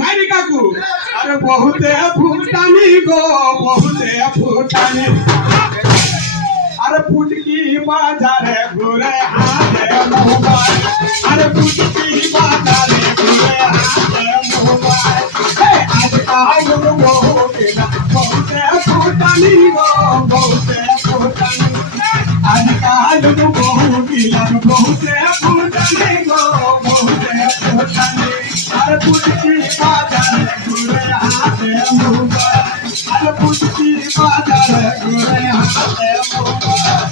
मारी काकू अरे बहुते फूटानी गो बहुते फूटानी अरे फुटकी बाजारे घुरे हाथे मोबाइल अरे फुटकी बाजारे घुरे हाथे मोबाइल हे आज काल बहुते फूटानी गो बहुते फूटानी आज काल बहुते फूटानी गो बहुते फूटानी अरे फुटकी बाजारे घुरे हाथे मोबाइल अरे फुटकी बाजारे घुरे हाथे मोबाइल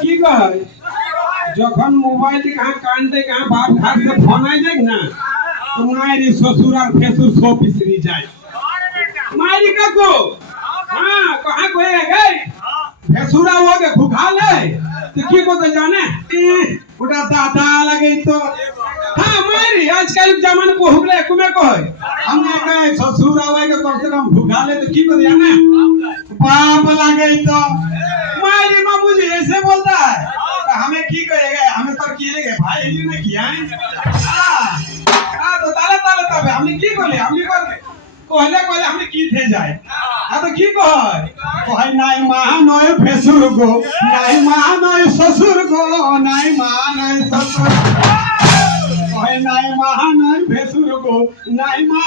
की कहे जखन मोबाइल कहाँ कानते कहाँ बाप घर से फोन आ जाए ना तो मारी ससुर और फेसुर सो पिसरी जाए मारी काको हाँ कहाँ कोई है गए फेसुरा हो के भूखा ले तो की को तो जाने उड़ा दादा लगे तो हाँ मारी आजकल जमाने को हुगले कुमे को है हमने कहे ससुर आवे के कम से कम भूखा ले तो की को जाने बाप लगे तो मारी माँ मुझे ऐसे बोलता है हमें की कहेगा हमें तो किएगा भाई जी ने किया है हां तो ताले ताले तब हमने की बोले हमने कर कहले कहले हमने की थे जाए हां तो की कहे नाई मां नय फेसुर गो नाई मां नय ससुर गो नाई मां नय ससुर कहे नाई मां नय फेसुर गो नाई मां